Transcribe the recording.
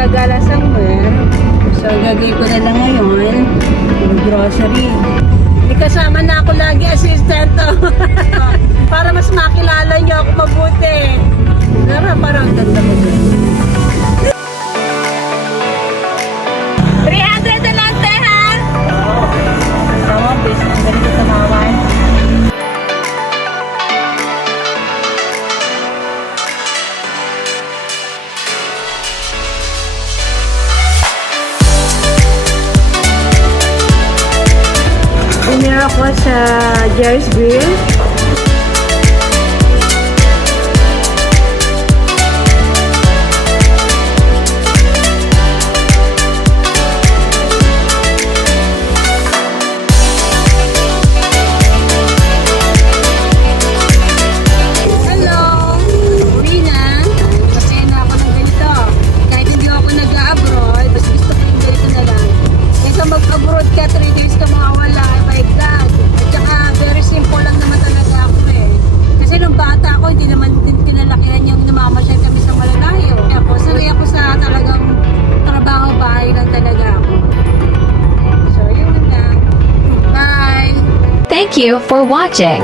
gagala somewhere. So, gagawin ko na lang ngayon. Grocery. May kasama na ako lagi, assistant. Para mas makilala niyo ako mabuti. Pero parang ganda mo dun. 300 na lang, te, ha? Oo. Tama, base na ganito tumawan. Dinner ako sa Jerry's Grill. Mag-abroad ka 3 days ka mawawala, my God. At saka very simple lang naman talaga ako eh. Kasi nung bata ako, hindi naman din kinalakihan yung namamasyal kami sa malalayo. Kaya po, sanay ako sa talagang trabaho bahay lang talaga ako. So, yun na. Bye! Thank you for watching.